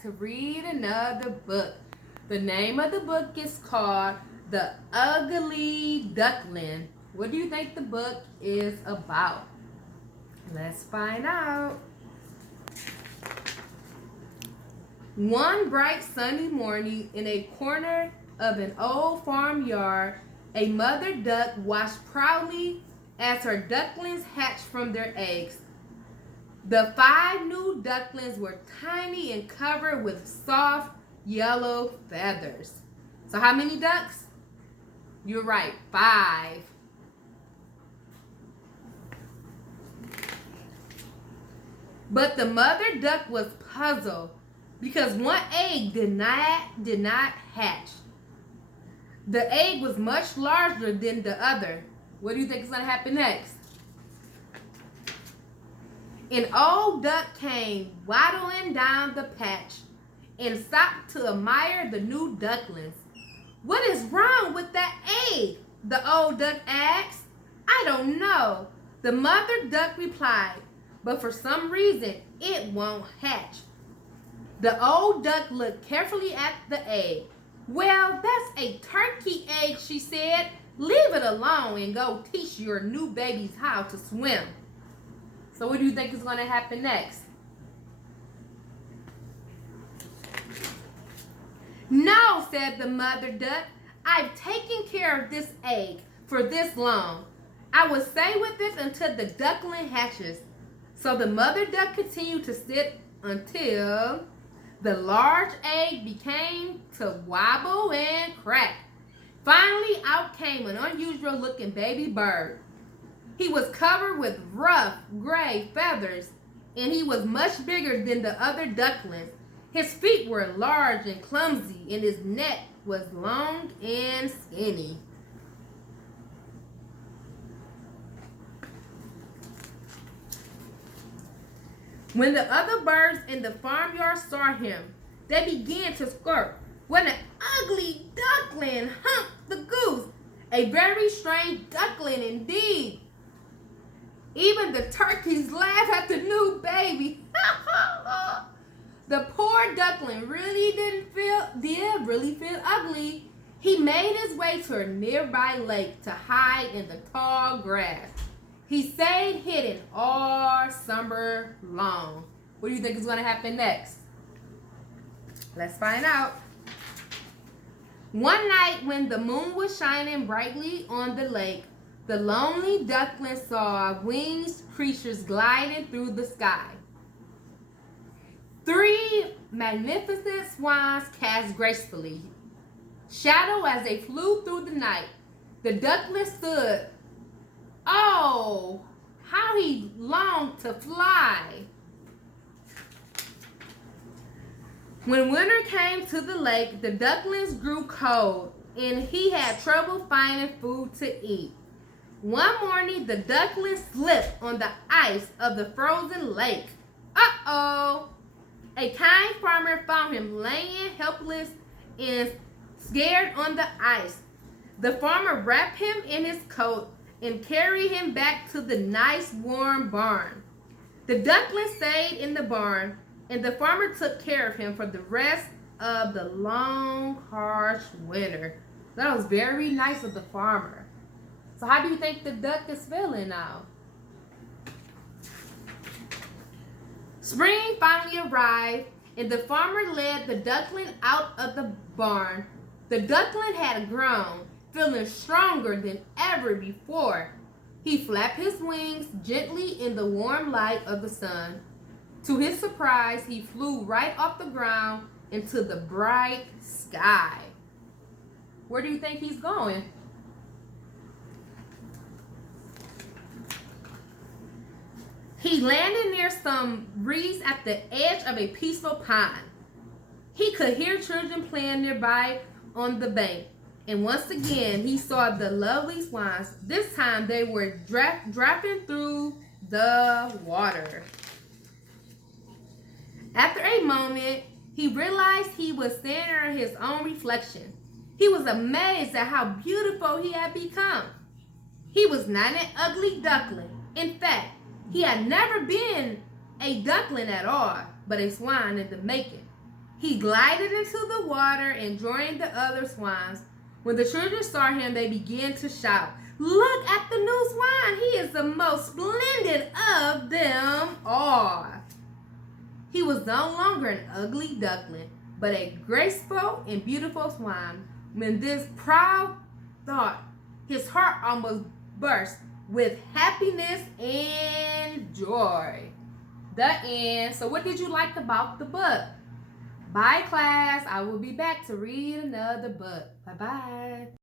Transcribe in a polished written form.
back to read another book. The name of the book is called The Ugly Duckling. What do you think the book is about? Let's find out. One bright sunny morning in a corner of an old farmyard, a mother duck watched proudly as her ducklings hatched from their eggs. The 5 new ducklings were tiny and covered with soft yellow feathers. So how many ducks? You're right, 5. But the mother duck was puzzled because one egg did not hatch. The egg was much larger than the other. What do you think is going to happen next? An old duck came waddling down the patch and stopped to admire the new ducklings. "What is wrong with that egg?" the old duck asked. "I don't know," the mother duck replied, "but for some reason it won't hatch." The old duck looked carefully at the egg. "Well, that's a turkey egg," she said. "Leave it alone and go teach your new babies how to swim." So what do you think is going to happen next? "No," said the mother duck. "I've taken care of this egg for this long. I will stay with it until the duckling hatches." So the mother duck continued to sit until the large egg began to wobble and crack. Finally, out came an unusual looking baby bird. He was covered with rough gray feathers, and he was much bigger than the other ducklings. His feet were large and clumsy, and his neck was long and skinny. When the other birds in the farmyard saw him, they began to squirk. "What an ugly duckling!" humped the goose. "A very strange duckling indeed." Even the turkeys laughed at the new baby. The poor duckling really did feel ugly. He made his way to a nearby lake to hide in the tall grass. He stayed hidden all summer long. What do you think is going to happen next? Let's find out. One night when the moon was shining brightly on the lake, the lonely duckling saw winged creatures gliding through the sky. 3 magnificent swans cast gracefully shadow as they flew through the night. The duckling stood. Oh, how he longed to fly. When winter came to the lake, the ducklings grew cold, and he had trouble finding food to eat. One morning, the duckling slipped on the ice of the frozen lake. Uh-oh! A kind farmer found him laying helpless and scared on the ice. The farmer wrapped him in his coat and carried him back to the nice warm barn. The duckling stayed in the barn, and the farmer took care of him for the rest of the long, harsh winter. That was very nice of the farmer. So how do you think the duck is feeling now? Spring finally arrived, and the farmer led the duckling out of the barn. The duckling had grown, feeling stronger than ever before. He flapped his wings gently in the warm light of the sun. To his surprise, he flew right off the ground into the bright sky. Where do you think he's going? He landed near some reeds at the edge of a peaceful pond. He could hear children playing nearby on the bank. And once again, he saw the lovely swans. This time they were drafting through the water. After a moment, he realized he was staring at his own reflection. He was amazed at how beautiful he had become. He was not an ugly duckling. In fact, he had never been a duckling at all, but a swan in the making. He glided into the water and joined the other swans. When the children saw him, they began to shout, "Look at the new swan! He is the most splendid of them all." He was no longer an ugly duckling, but a graceful and beautiful swan. When this proud thought, his heart almost burst with happiness and joy. The end. So what did you like about the book? Bye, class. I will be back to read another book. Bye-bye.